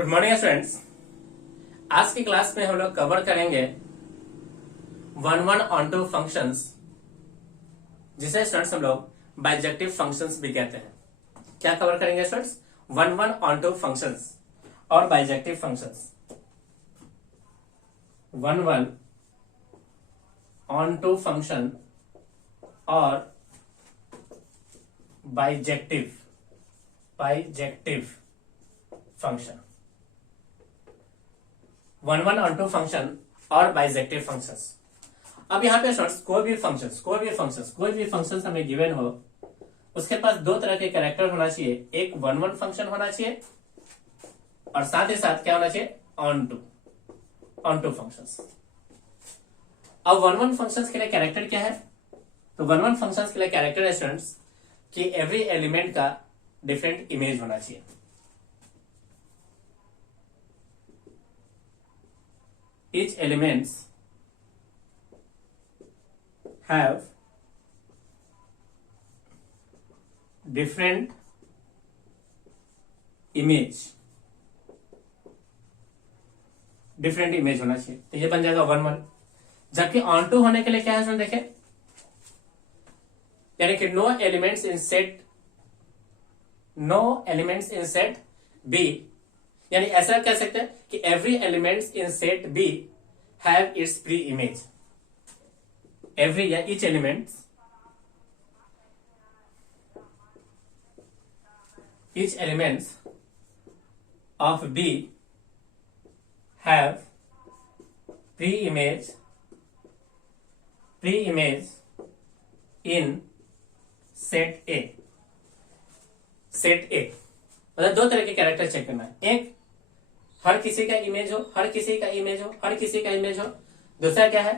Good morning students. आज की class में हम लोग कवर करेंगे वन ऑन टू फंक्शंस, जिसे स्टूडेंट्स हम लोग बाइजेक्टिव फंक्शंस भी कहते हैं। क्या कवर करेंगे students? One onto functions और bijective functions. One onto function और bijective function. One onto function और बाइजेक्टिव फंक्शंस। अब यहाँ पे स्टूडेंट्स कोई भी फंक्शंस हमें गिवन हो, उसके पास दो तरह के कैरेक्टर होना चाहिए। एक वन फंक्शन होना चाहिए और साथ ही साथ क्या होना चाहिए? Onto functions. अब वन फंक्शंस के लिए कैरेक्टर क्या है? तो वन फंक्शंस के लिए कैरेक्टर है स्टूडेंट्स कि एवरी एलिमेंट का डिफरेंट इमेज होना चाहिए। Each elements have different image होना चाहिए। तो ये बन जाएगा वन। जबकि ऑन टू होने के लिए क्या है सुन देखें, यानी कि no elements in set B, यानी ऐसा कह सकते हैं कि every elements in set B have its pre image. Every या each elements of B have pre image in set A. मतलब दो तरह के कैरेक्टर चेक करना है। एक हर किसी का इमेज हो। दूसरा क्या है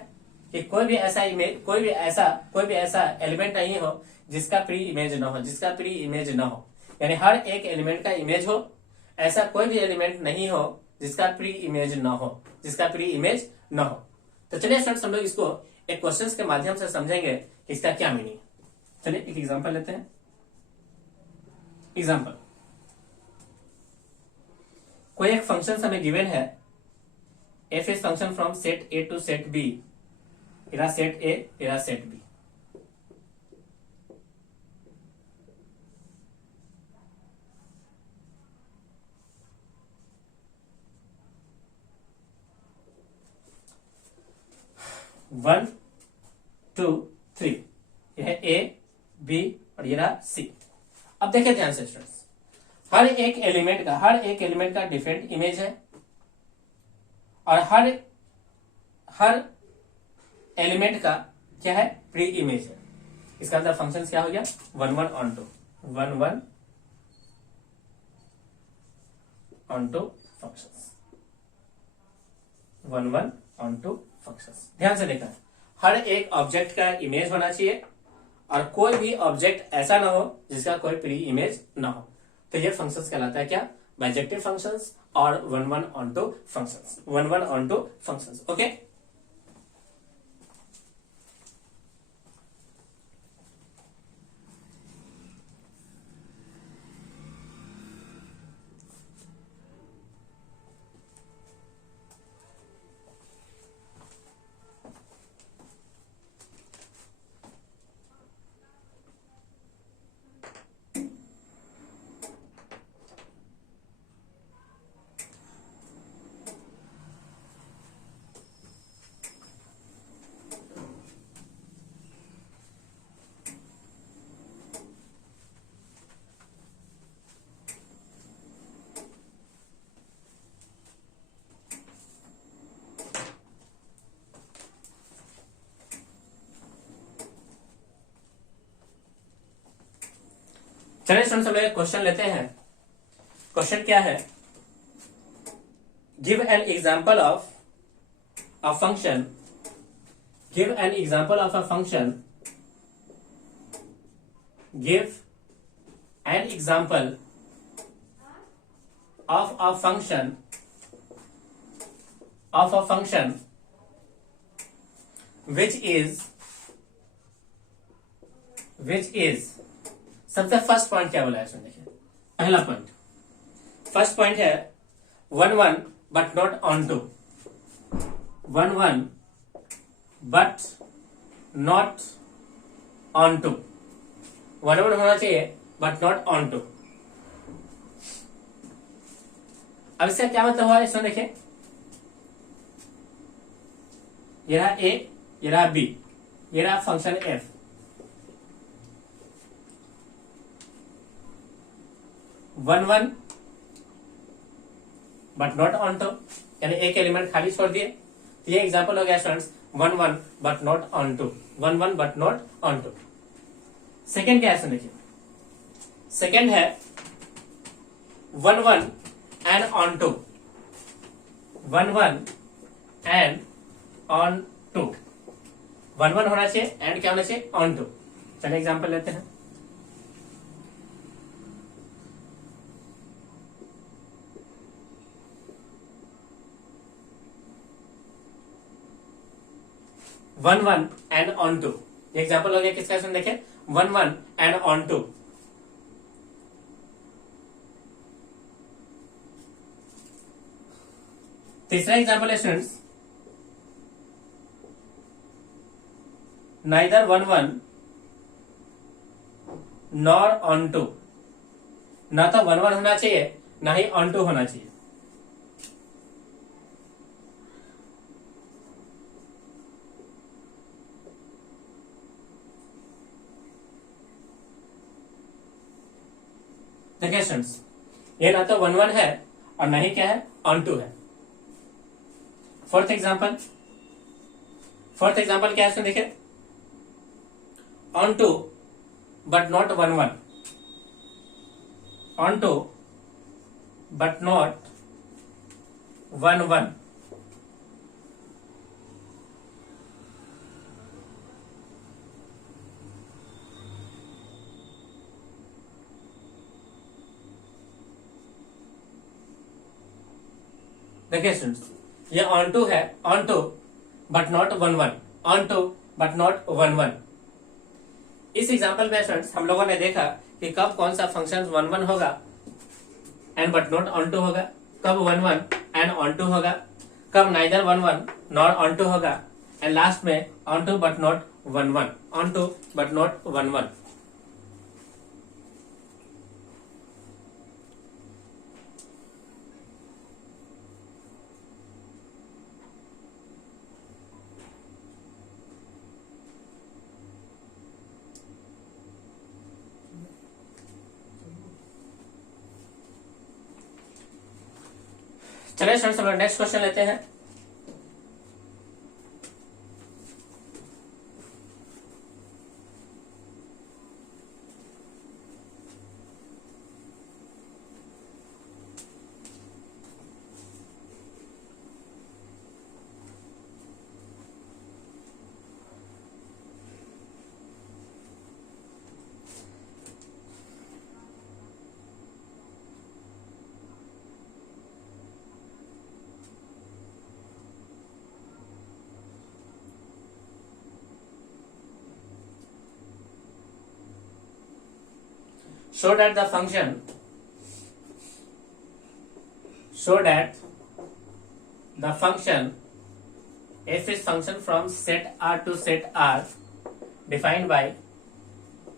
कि कोई भी ऐसा एलिमेंट नहीं हो जिसका प्री इमेज ना हो। यानी हर एक एलिमेंट का इमेज हो, ऐसा कोई भी एलिमेंट नहीं हो जिसका प्री इमेज ना हो। तो चलिए स्टूडेंट्स, हम लोग इसको एक क्वेश्चन के माध्यम से समझेंगे कि इसका क्या मीनिंग है। चलिए एक एग्जांपल लेते हैं। एग्जांपल, कोई एक फंक्शन हमें गिवन है, F is function from set A to set B, इरा सेट ए इरा set B. One two three, यह ए बी और ये रहा सी। अब देखिए ध्यान से स्टूडेंट्स, हर एक एलिमेंट का डिफरेंट इमेज है और हर एलिमेंट का क्या है? प्री इमेज है। इसका मतलब फंक्शन क्या हो गया? One onto functions. ध्यान से देखना, हर एक ऑब्जेक्ट का इमेज होना चाहिए और कोई भी ऑब्जेक्ट ऐसा ना हो जिसका कोई प्री इमेज ना हो। तो ये फंक्शंस कहलाता है क्या? बाइजेक्टिव फंक्शंस और one onto functions. Okay, चलिए स्टूडेंट्स, हम एक क्वेश्चन लेते हैं। क्वेश्चन क्या है? Give an example of a function give an example of a function which is सबसे फर्स्ट पॉइंट क्या बोला है? देखिए, पहला पॉइंट, फर्स्ट पॉइंट है one one but not onto, one one but not onto, one one होना चाहिए बट नॉट ऑन टू। अब इसका क्या मतलब हुआ इसमें देखिए, ये रहा ए, ये रहा बी, ये रहा function F. One one but not onto, यानी एक एलिमेंट खाली छोड़ दिए। ये एग्जांपल हो गया students one one but not onto, one one but not onto. Second क्या है देखिए, सेकेंड है one one and onto, one one and onto, one one होना चाहिए एंड क्या होना चाहिए ऑन टू। चलिए एग्जांपल लेते हैं। One one and onto, ये एग्जांपल हो गया किसका, सुन देखिए one one and onto. तीसरा एग्जांपल है students neither one one nor onto, ना तो वन वन होना चाहिए ना ही ऑन टू होना चाहिए। देखिए स्टूडेंट्स, ये ना तो वन वन है और ना ही क्या है ऑन टू है। फोर्थ एग्जांपल, फोर्थ एग्जांपल क्या है इसमें देखिए, onto but not one one, onto but not one one. देखिए स्टूडेंट्स, ये ऑन टू है, onto but not one one, onto but not one one. इस example में students हम लोगों ने देखा कि कब कौन सा फंक्शन वन वन होगा and but not onto होगा, कब one one and onto होगा, कब neither one one nor onto होगा, एंड लास्ट में onto but not one one, onto but not one one. चलिए students हम लोग next question लेते हैं। show that the function f is function from set R to set R defined by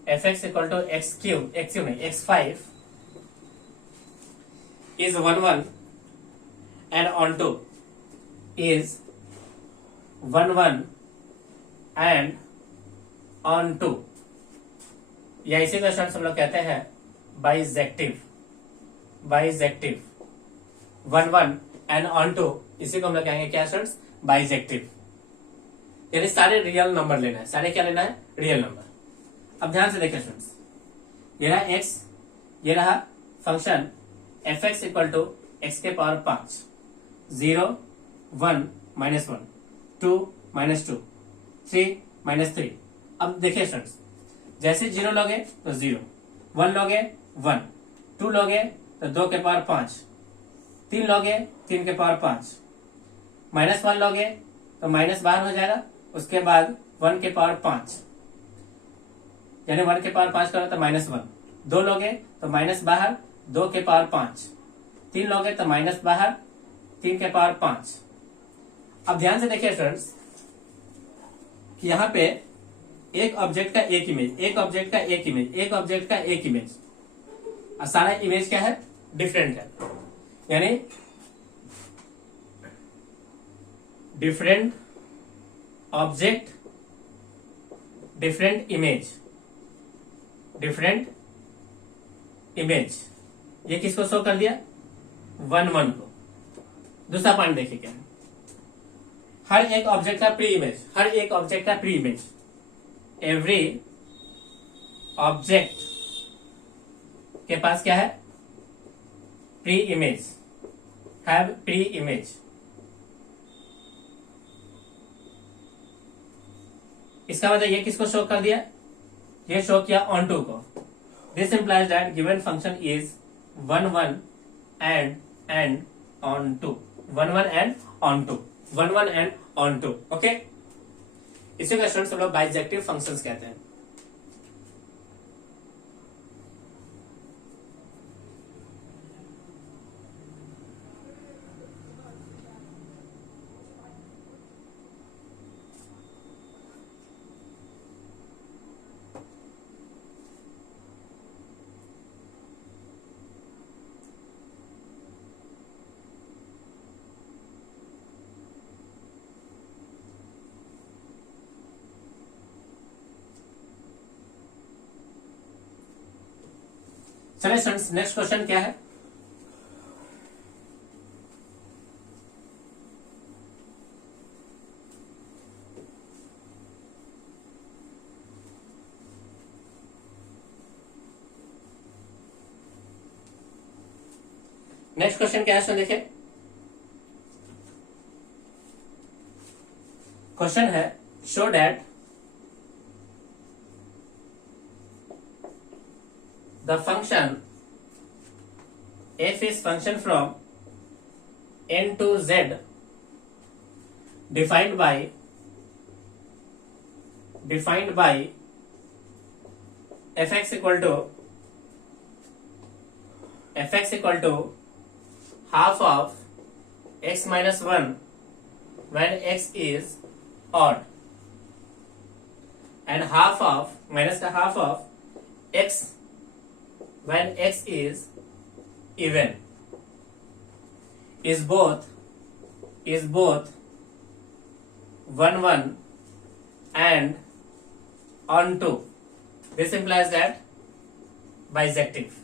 fx equal to x cube x5 is 1 1 and onto is 1 1 and onto, या इसी को हम लोग कहते हैं बाइजेक्टिव, बाइजेक्टिव। 1 1 एंड onto इसी को हम लोग कहेंगे क्या स्टूडेंट्स, बाइजेक्टिव। यानी सारे रियल नंबर लेना है, सारे क्या लेना है, रियल नंबर। अब ध्यान से देखिए स्टूडेंट्स, ये रहा x, ये रहा function fx equal to x के पावर 5, 0 1 -1 2 -2 3 -3। अब देखिए स्टूडेंट्स, जैसे 0 लोगे तो 0, 1 लोगे 1, 2 लोगे तो 2 के पावर 5, 3 लोगे 3 के पावर 5, -1 लोगे तो माइनस बाहर हो जाएगा, उसके बाद 1 के पावर 5, यानी 1 के पावर 5 करो तो -1, 2 लोगे तो माइनस बाहर, 2 के पावर 5, 3 लोगे तो माइनस बाहर, 3 के पावर 5। अब ध्यान से देखिए स्टूडेंट्स कि यहाँ पे एक ऑब्जेक्ट का एक इमेज, एक ऑब्जेक्ट का एक इमेज, एक ऑब्जेक्ट का एक इमेज, और सारा इमेज क्या है, डिफरेंट है, यानी different object different image, different image, ये किसको शो कर दिया, 1 1 को। दूसरा पॉइंट देखिए क्या है, हर एक ऑब्जेक्ट का प्री इमेज, हर एक ऑब्जेक्ट का प्री इमेज, एवरी ऑब्जेक्ट के पास क्या है, pre image, have pre image. इसका मतलब ये किसको शो कर दिया, ये शो किया ऑन टू को। This implies that given function is 1 1 and onto, 1 1 and onto, 1 1 and onto. Okay, इसी का स्टूडेंट्स हम लोग बाइजेक्टिव फंक्शंस कहते हैं। चलिए स्टूडेंट्स नेक्स्ट क्वेश्चन क्या है, नेक्स्ट क्वेश्चन क्या है सुन देखिए, क्वेश्चन है show that the function f is function from n to z defined by fx equal to half of x minus 1 when x is odd and half of minus का half of x when x is even is both 1 1 and on 2. This implies that bijective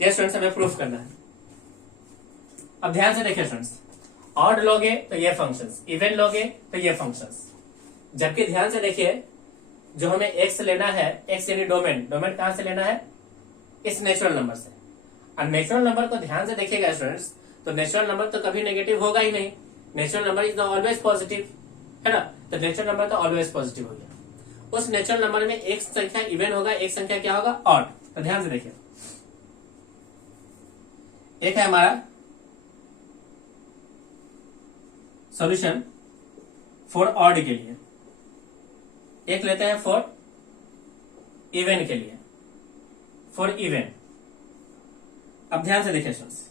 ये students हमें proof करना है। अब ध्यान से देखिए students, odd लोगे तो ये फंक्शंस, इवन लोगे तो ये फंक्शंस, जबकि ध्यान से देखिए जो हमें x लेना है, x यानी डोमेन, डोमेन कहां से लेना है, इस नेचुरल नंबर से। और नेचुरल नंबर को ध्यान से देखिएगा स्टूडेंट्स, तो नेचुरल नंबर तो कभी नेगेटिव होगा ही नहीं, natural number is always positive, है ना, तो नेचुरल नंबर तो ऑलवेज पॉजिटिव हो गया। उस नेचुरल नंबर में एक संख्या इवन होगा, एक संख्या क्या होगा, ऑड। तो ध्यान से देखिए, एक है हमारा सॉल्यूशन फॉर ऑड के लिए, एक लेते हैं फॉर इवन के लिए, फॉर इवन। अब ध्यान से देखिए स्टूडेंट्स,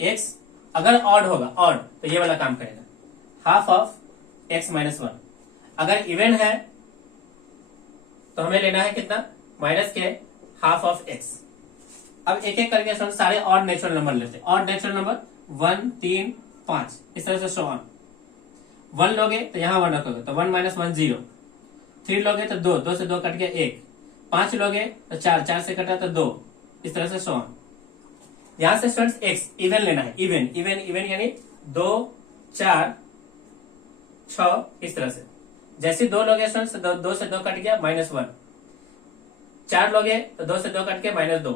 एक्स अगर ऑड होगा, ऑड, तो ये वाला काम करेगा, हाफ ऑफ एक्स माइनस 1। अगर इवन है तो हमें लेना है कितना, माइनस के हाफ ऑफ एक्स। अब एक एक करके स्टूडेंट्स सारे ऑड नेचुरल नंबर लेते हैं, ऑड नेचुरल नंबर 1 3 5 इस तरह से शो ऑन। 1 लोगे तो यहां 1 रखोगे तो 1 माइनस 1 0, 3 लोगे तो 2, 2 से 2 कट गया 1, 5 लोगे तो 4, 4 से कटा तो 2, इस तरह से शो ऑन। यहां से स्टूडेंट्स एक्स इवन लेना है, इवन इवन इवन यानी 2 4 6 इस तरह से। जैसे 2 लोगे स्टूडेंट्स 2 से 2 कट गया -1, 4 लोगे तो 2 से 2 कट के -2,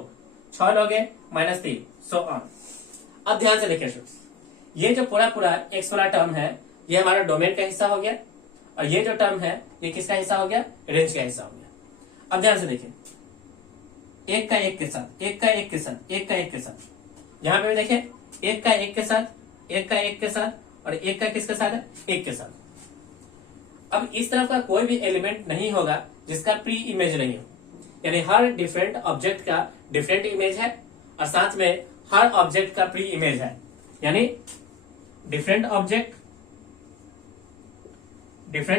6 लोगे -3, सो ऑन। अब ध्यान से देखिए स्टूडेंट्स, ये जो पूरा एक्स वाला टर्म है ये हमारा डोमेन का हिस्सा हो गया, और ये जो टर्म है ये किसका हिस्सा हो गया, रेंज का हिस्सा हो गया। अब ध्यान से देखिए, एक का एक के साथ, एक का एक के साथ, एक का एक के साथ, यहां पे देखिए एक का एक के साथ, एक का एक के साथ, और एक का किसके साथ है, एक के साथ। अब इस तरफ का कोई भी एलिमेंट नहीं होगा जिसका प्री इमेज नहीं हो, यानी हर डिफरेंट ऑब्जेक्ट का डिफरेंट इमेज है और साथ में हर ऑब्जेक्ट का प्री इमेज है, यानी different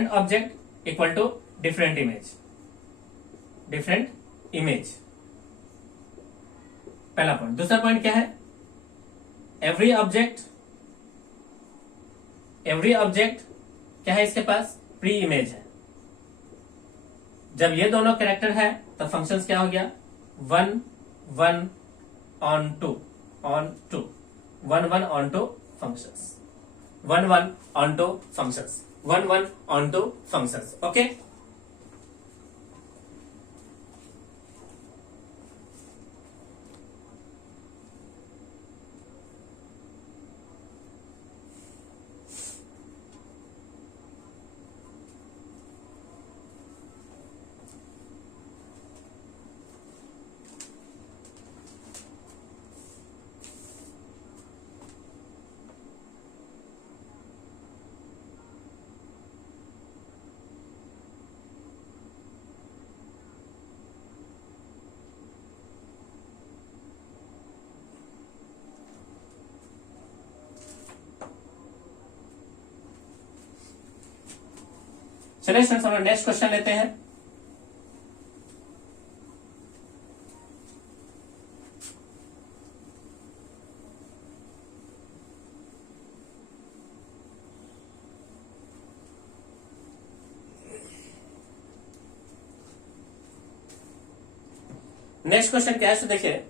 object equal to different image. पहला पॉइंट। दूसरा पॉइंट क्या है, एवरी ऑब्जेक्ट क्या है, इसके पास प्री इमेज है। जब ये दोनों कैरेक्टर है तो फंक्शंस क्या हो गया, 1 1 on 2 1 1 on 2 functions, 1 1 on 2 functions, 1 1 on 2 functions। Okay, चलिए स्टूडेंट्स हम लोग नेक्स्ट क्वेश्चन लेते हैं। नेक्स्ट क्वेश्चन क्या है, तो देखिए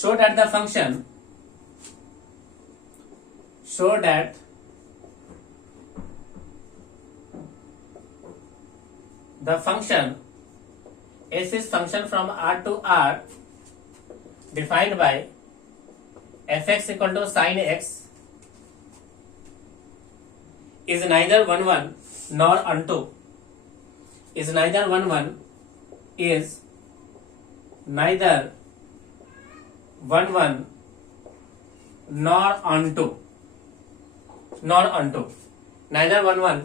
show that the function s is function from R to R defined by fx equal to sin x is neither 1 1 nor onto is neither 1 1 is neither 1 1 nor onto neither 1 1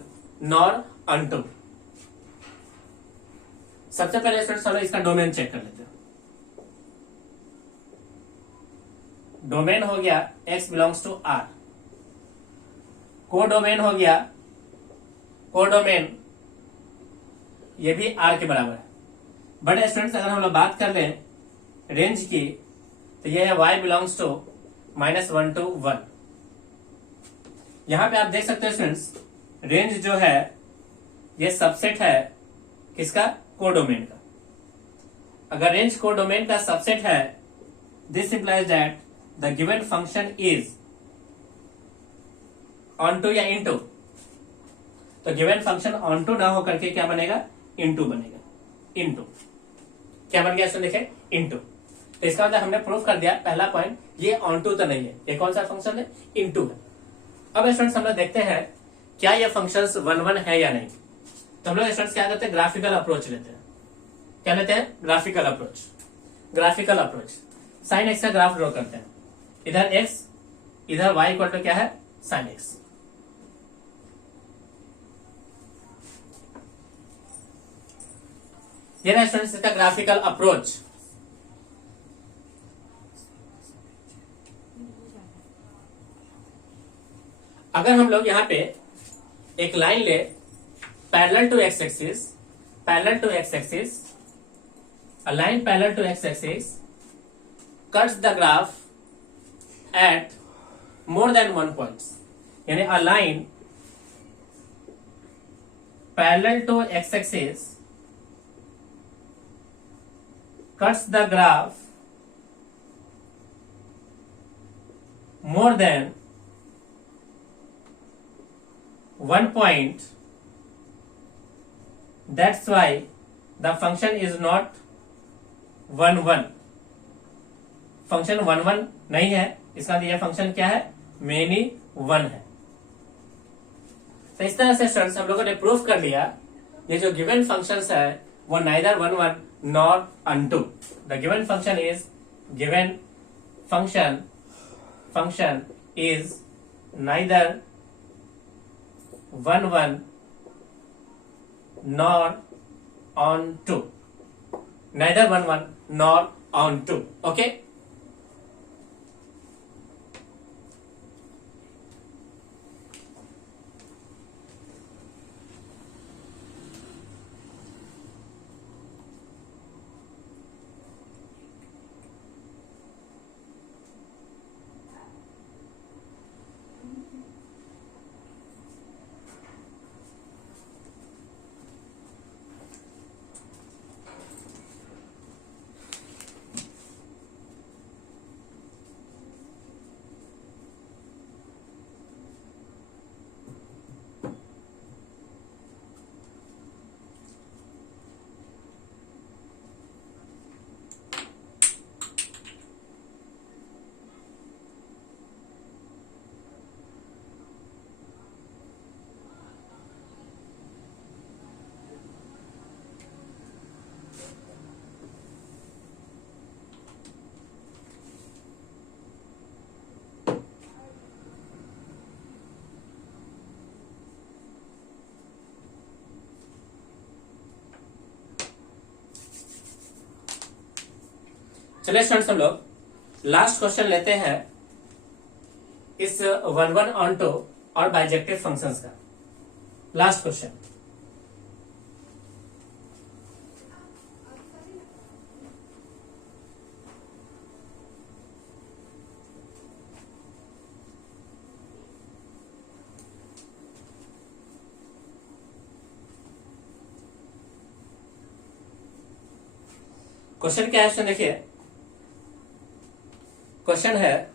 nor onto। सबसे पहले students चलो इसका domain check कर लेते हैं। Domain हो गया x belongs to R, codomain हो गया, कोडोमेन ये भी R के बराबर है। बट स्टूडेंट्स अगर हम लोग बात कर लें रेंज की तो ये है y बिलोंग्स टू -1 to 1। यहां पे आप देख सकते हैं स्टूडेंट्स रेंज जो है ये सबसेट है किसका, कोडोमेन का। अगर रेंज कोडोमेन का सबसेट है this implies that the given function is onto या इनटू। तो गिवन फंक्शन ऑन टू ना होकर के क्या बनेगा, इनटू बनेगा। इनटू क्या बन गया, देखे इनटू। तो इसका मतलब हमने प्रूफ कर दिया पहला पॉइंट, ये ऑन टू तो नहीं है, ये कौन सा फंक्शन है, इनटू है। अब स्टूडेंट्स हम लोग देखते हैं क्या ये फंक्शंस 1 1 है या नहीं। तो हम लोग स्टूडेंट्स क्या करते हैं, ग्राफिकल अप्रोच लेते हैं। क्या लेते हैं, ग्राफिकल अप्रोच। साइन एक्स का ग्राफ ड्रॉ करते हैं, इधर एक्स इधर वाई इक्वल टू क्या है, साइन एक्स। ये ना स्टूडेंट्स इसका ग्राफिकल अप्रोच। अगर हम लोग यहां पे एक लाइन ले parallel to x axis, a line parallel to x axis cuts the graph at more than 1 points, यानी a line parallel to x axis cuts the graph more than 1 point, that's why the function is not 1 1। Function 1 1 नहीं है, इसका यह function क्या है, many 1 है। तो इस तरह से स्टूडेंट्स हम लोगों ने प्रूफ कर लिया ये जो गिवन फंक्शंस है वो neither one one nor unto. The given function is given function is neither 1 1 nor on 2, neither 1 1 nor on 2. Okay, चलिए स्टूडेंट्स हम लोग लास्ट क्वेश्चन लेते हैं इस 1 1 on 2 और बाइजेक्टिव फंक्शंस का। लास्ट क्वेश्चन, क्वेश्चन क्या है देखिए। क्वेश्चन है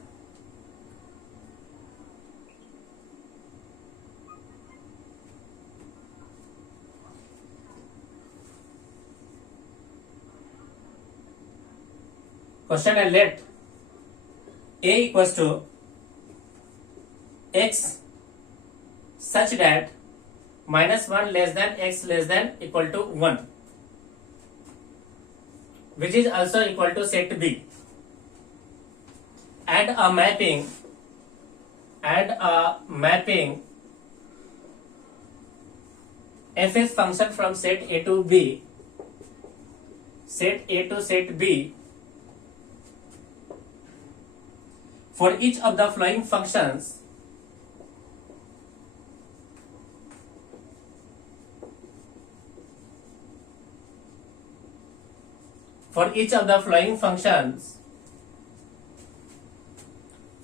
late a equals to x such that -1 less than x less than equal to 1, which is also equal to set B, and a mapping f is function from set A to B, set A to set B for each of the following functions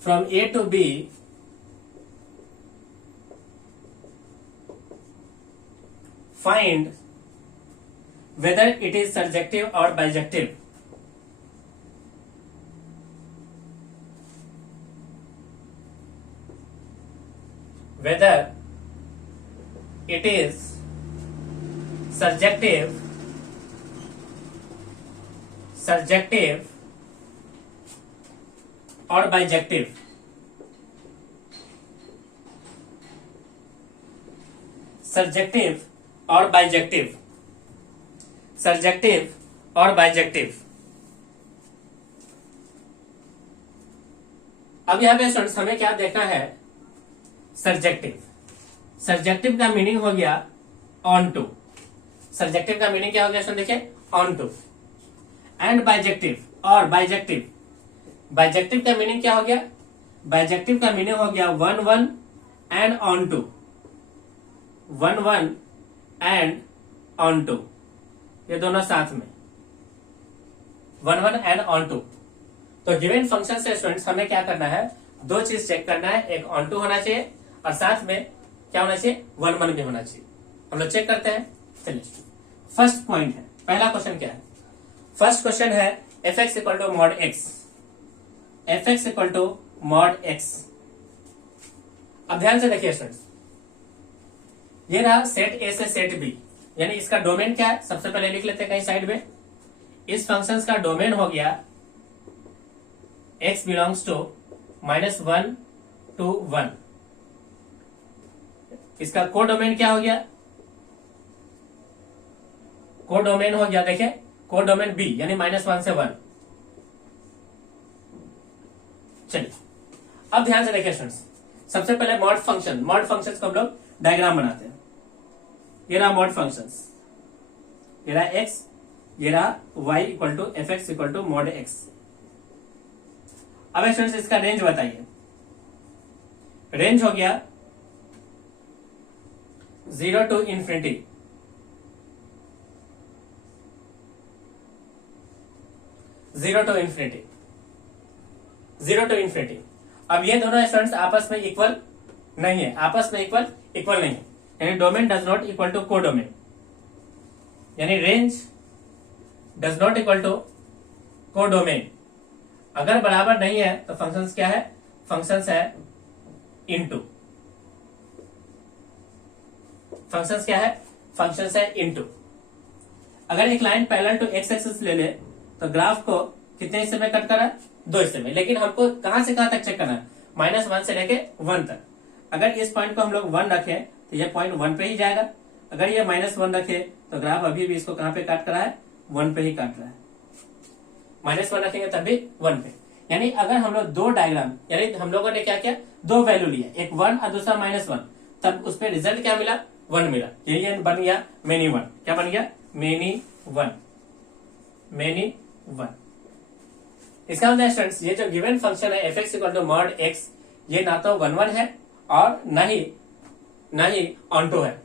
from A to B find whether it is surjective or bijective. Whether it is surjective or bijective. Surjective or bijective. Surjective or bijective. अब यहाँ पे students हमें क्या देखना है, surjective का meaning हो गया ऑन टू। सर्जेक्टिव का मीनिंग क्या हो गया स्टूडेंट देखिए, ऑन टू। एंड बाइजेक्टिव और बाइजेक्टिव का मीनिंग क्या हो गया, बाइजेक्टिव का मीनिंग हो गया 1 1 and onto, 1 1 and onto, ये दोनों साथ में 1 1 एंड ऑन टू। तो गिवन फंक्शन से स्टूडेंट्स हमें क्या करना है, दो चीज चेक करना है, एक ऑन टू होना चाहिए और साथ में क्या होना चाहिए, 1 1 भी होना चाहिए। हम लोग चेक करते हैं। चलिए फर्स्ट पॉइंट है, पहला क्वेश्चन क्या है, फर्स्ट क्वेश्चन है F x equal to mod x, f x equal to mod x. अब ध्यान से देखिए स्टूडेंट्स, ये रहा सेट ए से सेट बी, यानी इसका डोमेन क्या है, सबसे पहले लिख लेते हैं कहीं साइड में। इस फंक्शन का डोमेन हो गया x बिलोंग्स टू -1 to 1। इसका को डोमेन क्या हो गया, कोडोमेन हो गया, देखिए कोडोमेन बी यानी -1 से 1। चलिए अब ध्यान से देखिए स्टूडेंट्स, सबसे पहले मॉड फंक्शन, मॉड फंक्शंस को हम लोग डायग्राम बनाते हैं। ये रहा मॉड फंक्शंस, ये रहा एक्स, ये रहा y equal to f x equal to mod x. अब स्टूडेंट्स इसका रेंज बताइए। रेंज हो गया 0 to infinity, 0 to infinity, 0 to infinity। अब ये दोनों स्टूडेंट्स आपस में इक्वल नहीं है, आपस में इक्वल नहीं है, यानी domain does not equal to codomain, यानी range does not equal to codomain. अगर बराबर नहीं है तो फंक्शंस क्या है, फंक्शंस है इनटू, फंक्शंस क्या है, फंक्शंस है इनटू। अगर एक line parallel to x axis ले ले तो ग्राफ को कितने हिस्से में कट करा है, 2 हिस्से में। लेकिन हमको कहां से कहां तक चेक करना है, -1 से लेके 1 तक। अगर इस पॉइंट को हम लोग 1 रखें तो ये पॉइंट 1 पे ही जाएगा। अगर ये -1 रखे तो ग्राफ अभी भी इसको कहां पे काट करा है, 1 पे ही काट रहा है। -1 रखेंगे तब भी 1 पे। यानी अगर हम लोग 2 डायग्राम, यानी हम लोगों ने क्या किया, 2 वैल्यू लिया, एक 1 और दूसरा -1, तब उस पर रिजल्ट क्या मिला, 1 मिला। ये बन गया मेनी 1। क्या बन गया, मेनी 1, मेनी 1। इसका मतलब स्टूडेंट्स ये जो गिवन फंक्शन है F x equal to mod x, ये ना तो 1 1 है और ना ही ऑन टू है,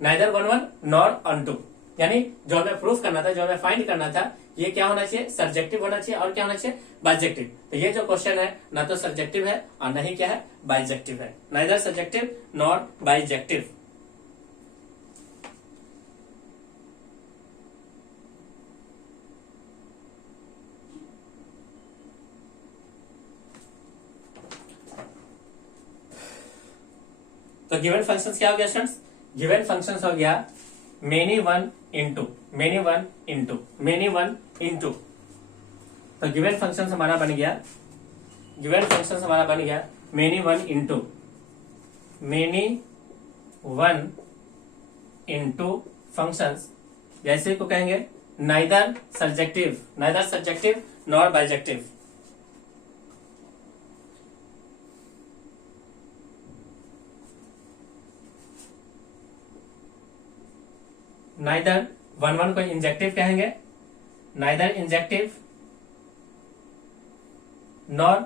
नाइदर 1 1 नॉर ऑन टू। यानी जो हमें प्रूफ करना था, जो हमें फाइंड करना था, ये क्या होना चाहिए, सब्जेक्टिव होना चाहिए और क्या होना चाहिए, बाइजेक्टिव। तो ये जो क्वेश्चन है ना तो सब्जेक्टिव है और ना ही क्या है, बाइजेक्टिव है, नाइदर सब्जेक्टिव नॉर बाइजेक्टिव। तो गिवन फंक्शंस क्या हो गया स्टूडेंट्स, गिवन फंक्शंस हो गया many 1 into, many 1 into, many 1 into. तो गिवन फंक्शंस हमारा बन गया, गिवन फंक्शंस हमारा बन गया many 1 into, many 1 into functions, जैसे को कहेंगे neither subjective nor bijective. Neither 1 1 को इंजेक्टिव कहेंगे, नाइदर इंजेक्टिव नॉर,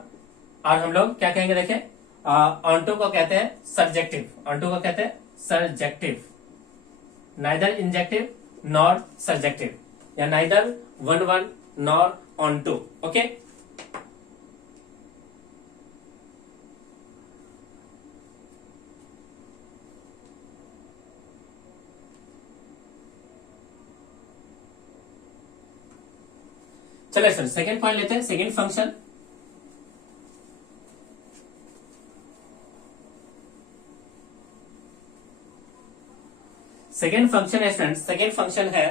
और हम लोग क्या कहेंगे, देखें ऑनटू को कहते हैं सब्जेक्टिव, ऑनटू को कहते हैं surjective, neither injective nor surjective, या नाइदर 1 1 नॉर ऑनटू। ओके, चलिए सर सेकेंड पॉइंट लेते हैं, सेकेंड फंक्शन। सेकेंड फंक्शन है स्टूडेंट, सेकेंड फंक्शन है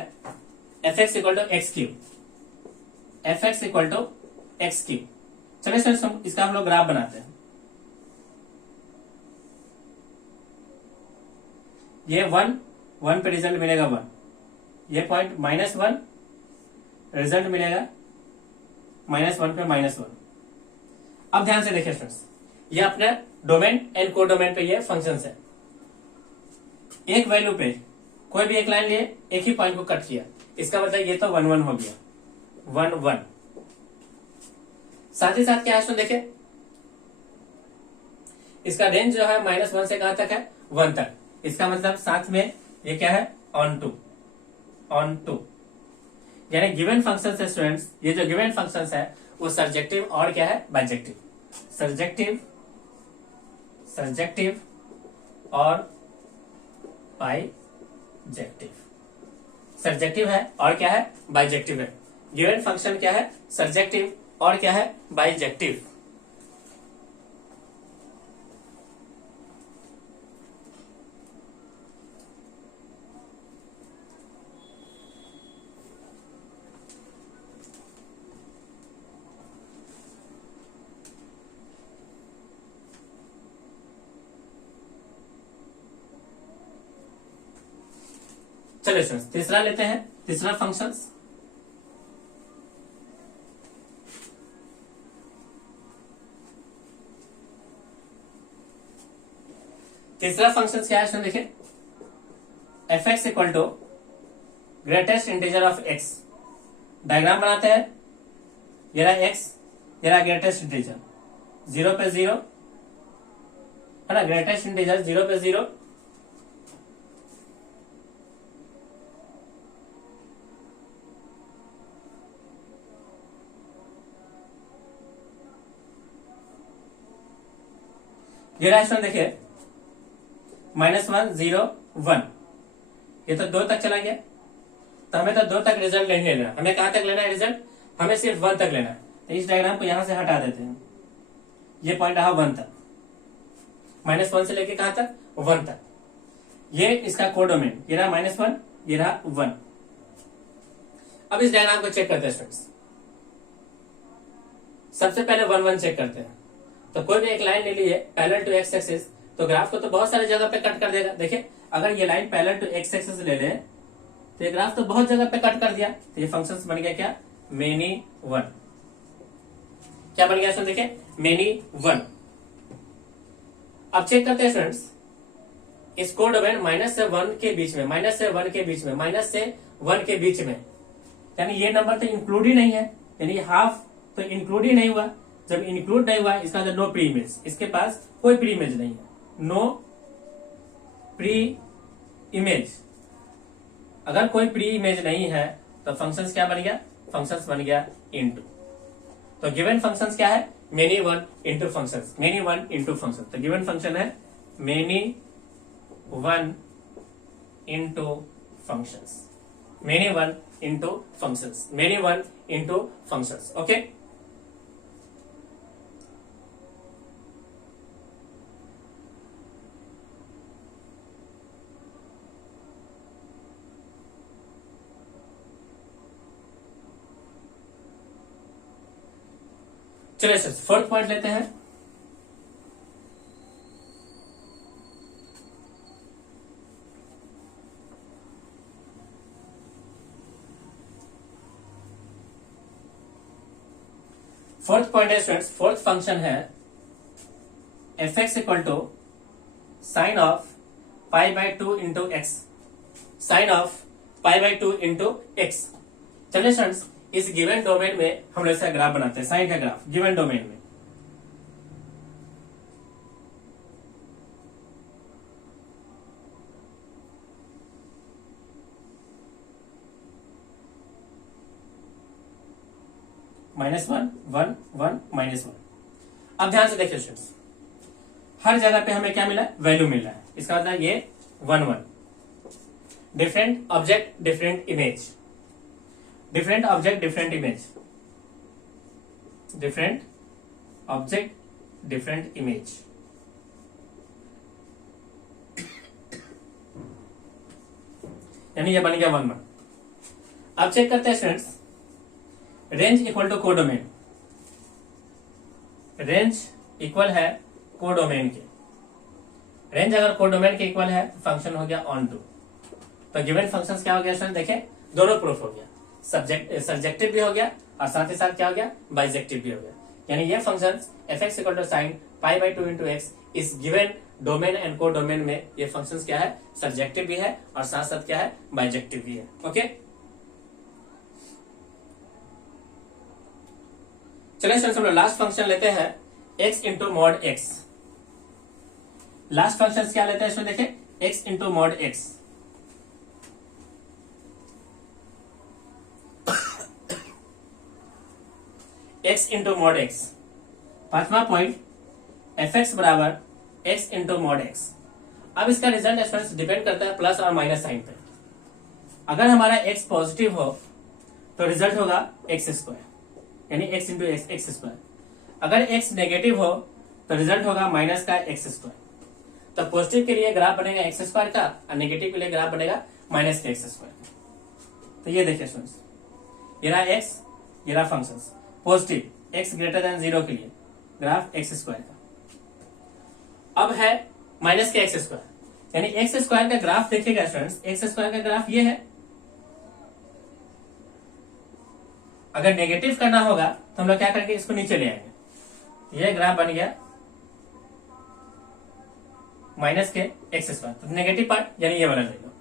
F x equal to x cube, f x equal to x cube. चलिए students इसका हम लोग ग्राफ बनाते हैं। ये 1 पे रिजल्ट मिलेगा 1, ये पॉइंट -1 रिजल्ट मिलेगा -1 पे -1। अब ध्यान से देखिए स्टूडेंट्स, ये अपने डोमेन एंड को डोमेन पे ये फंक्शंस है। एक वैल्यू पे कोई भी एक लाइन लिए, एक ही पॉइंट को कट किया, इसका मतलब ये तो 1 1 हो गया, 1 1। साथ ही साथ क्या है देखिए, इसका रेंज जो है -1 से कहां तक है, 1 तक। इसका मतलब साथ में ये क्या है, ऑन टू। यानी गिवन फंक्शन है स्टूडेंट्स, ये जो गिवन फंक्शन है वो सब्जेक्टिव और क्या है, बाइजेक्टिव, सब्जेक्टिव और बाइजेक्टिव, सब्जेक्टिव है और क्या है, बाइजेक्टिव है। गिवन फंक्शन क्या है, सब्जेक्टिव और क्या है, बाइजेक्टिव। चलिए स्टूडेंट्स तीसरा लेते हैं, तीसरा फंक्शंस। तीसरा फंक्शन क्या है देखिए, f x equal to greatest integer of x. Diagram बनाते हैं, ये रहा एक्स, ये रहा ग्रेटेस्ट इंटीजर, 0 पे 0 है ना, ग्रेटेस्ट इंटीजर 0 पे 0, ये रहा देखिए -1 0 1, ये तो 2 तक चला गया, तो हमें तो 2 तक रिजल्ट नहीं लेना, हमें कहां तक लेना है रिजल्ट, हमें सिर्फ 1 तक लेना है। तो इस डायग्राम को यहां से हटा देते हैं, ये पॉइंट रहा 1 तक, -1 से लेके कहां तक 1 तक, ये इसका कोडोमेन, ये रहा -1, ये रहा 1। अब इस डायग्राम को चेक करते हैं स्टूडेंट्स, सबसे पहले 1 1 चेक करते हैं। तो कोई भी एक लाइन ले लिए पैरेलल टू एक्स एक्सिस, तो ग्राफ को तो बहुत सारी जगह पे कट कर देगा। देखिए अगर ये line parallel to x axis ले ले तो ये ग्राफ तो बहुत जगह पे कट कर दिया, तो ये फंक्शन बन गया क्या, मेनी 1। क्या बन गया इसमें देखिए, मेनी 1। अब चेक करते हैं स्टूडेंट्स, इस कोडोमेन -1 से 1 के बीच में, -1 से 1 के बीच में, -1 के बीच में, यानी ये नंबर तो इंक्लूड ही नहीं है, यानी हाफ तो इंक्लूड ही नहीं हुआ। जब इंक्लूड नहीं हुआ इसका मतलब नो प्री इमेज, इसके पास कोई प्री इमेज नहीं है, नो प्री इमेज। अगर कोई प्री इमेज नहीं है तो फंक्शंस क्या बन गया, फंक्शंस बन गया इनटू। तो गिवन फंक्शंस क्या है, many 1 into functions, many 1 into function. तो गिवन फंक्शन है many 1 into functions, many 1 into functions, many 1 into functions. Okay, चलिए सर फोर्थ पॉइंट लेते हैं। फोर्थ पॉइंट है स्टूडेंट्स, फोर्थ फंक्शन है F x equal to sine of π/2 into X, sine of π/2 into X. चलिए students इस given domain में हम लोग इसका ग्राफ बनाते हैं, साइन का ग्राफ गिवन डोमेन में। -1 1 1 -1। अब ध्यान से देखिए स्टूडेंट्स, हर जगह पे हमें क्या मिला, वैल्यू मिला है, इसका मतलब ये 1 1। Different object different image, different object different image, different object different image. यानी ये बन गया 1 1। अब चेक करते हैं students, range equal to codomain, range equal है कोडोमेन के, रेंज अगर कोडोमेन के इक्वल है फंक्शन हो गया ऑन टू। तो गिवन फंक्शंस क्या हो गया स्टूडेंट, देखें दोनों प्रूफ हो गया, सब्जेक्टिव भी हो गया और साथ ही साथ क्या हो गया, बाइजेक्टिव भी हो गया। यानी ये function F x equal to sine π/2 into X इस given domain and codomain में ये फंक्शन क्या है, सब्जेक्टिव भी है और साथ साथ क्या है, बाइजेक्टिव भी है। ओके, चलिए हम लोग लास्ट फंक्शन लेते हैं x into mod x. Last function क्या लेते हैं इसमें देखें, x into mod x. x into mod x, पांचवा पॉइंट एफ एक्स बराबर x इंटू मॉड एक्स। अब इसका रिजल्ट स्टूडेंट्स डिपेंड करता है प्लस और माइनस साइन पे। अगर हमारा x पॉजिटिव हो तो रिजल्ट होगा एक्स स्क्वायर, यानी x इंटू एक्स स्क्वायर। अगर x नेगेटिव हो तो रिजल्ट होगा माइनस का एक्स स्क्वायर। तो पॉजिटिव के लिए ग्राफ बनेगा एक्स स्क्वायर का और नेगेटिव के लिए ग्राफ बनेगा माइनस का एक्स स्क्वायर। तो ये देखिए स्टूडेंट्स, ये रहा x, ये रहा function positive x greater than 0 के लिए ग्राफ एक्स स्क्वायर का। अब है माइनस के एक्स स्क्वायर, यानी एक्स स्क्वायर का ग्राफ देखिएगा स्टूडेंट्स, एक्स स्क्वायर का ग्राफ ये है। अगर नेगेटिव करना होगा तो हम लोग क्या करेंगे, इसको नीचे ले आएंगे। ये ग्राफ बन गया माइनस के एक्स स्क्वायर, तो नेगेटिव पार्ट यानी ये वाला ले लो।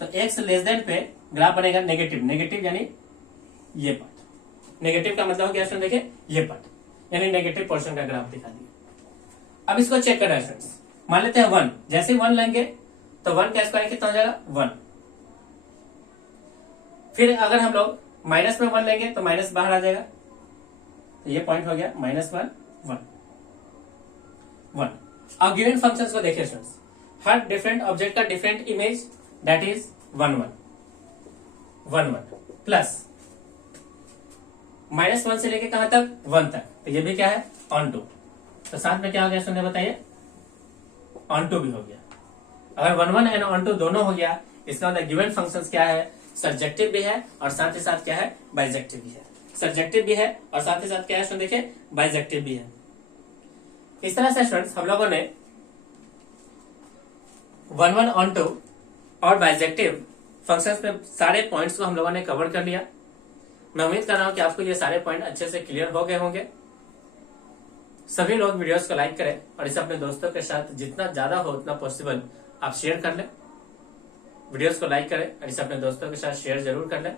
तो एक्स लेस देन पे ग्राफ बनेगा नेगेटिव, नेगेटिव यानी ये पार्ट। नेगेटिव का मतलब हो गया स्टूडेंट, देखिए ये पार्ट, यानी नेगेटिव पोर्शन का ग्राफ दिखा दिया। अब इसको चेक करना है स्टूडेंट्स, मान लेते हैं 1, जैसे 1 लेंगे तो 1 का स्क्वायर कितना हो जाएगा 1। फिर अगर हम लोग माइनस में 1 लेंगे तो माइनस बाहर आ जाएगा, तो ये पॉइंट हो गया -1 1। अब गिवन फंक्शंस को देखिए स्टूडेंट्स, हर डिफरेंट ऑब्जेक्ट का different image, that is 1 1 plus -1 से लेके कहां तक 1 तक, तो ये भी क्या है ऑन टू। तो साथ में क्या हो गया स्टूडेंट बताइए, ऑन टू भी हो गया। अगर 1 1 एंड ऑन टू दोनों हो गया, इसका मतलब गिवन फंक्शंस क्या है, सर्जेक्टिव भी है और साथ ही साथ क्या है बाइजेक्टिव भी है। सर्जेक्टिव भी है और साथ ही साथ क्या है स्टूडेंट, देखिए बाइजेक्टिव भी है। इस तरह से स्टूडेंट्स हम लोगों ने 1 1 ऑन टू और बाइजेक्टिव फंक्शंस में सारे पॉइंट्स को हम लोगों ने कवर कर लिया। मैं उम्मीद कर रहा हूं कि आपको ये सारे पॉइंट अच्छे से क्लियर हो गए होंगे। सभी लोग वीडियोस को लाइक करें और इसे अपने दोस्तों के साथ जितना ज्यादा हो उतना पॉसिबल आप शेयर कर लें। वीडियोस को लाइक करें और इसे अपने दोस्तों के साथ शेयर जरूर कर लें।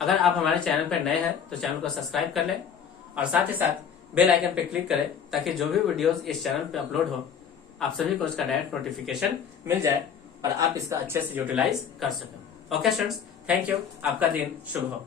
अगर आप हमारे चैनल पर नए हैं तो चैनल को सब्सक्राइब कर लें और साथ ही साथ बेल आइकन पर क्लिक करें, ताकि जो भी वीडियोस इस चैनल पर अपलोड हो आप सभी को उसका डायरेक्ट नोटिफिकेशन मिल जाए और आप इसका अच्छे से यूटिलाइज कर सकें। ओके स्टूडेंट्स, थैंक यू, आपका दिन शुभ हो।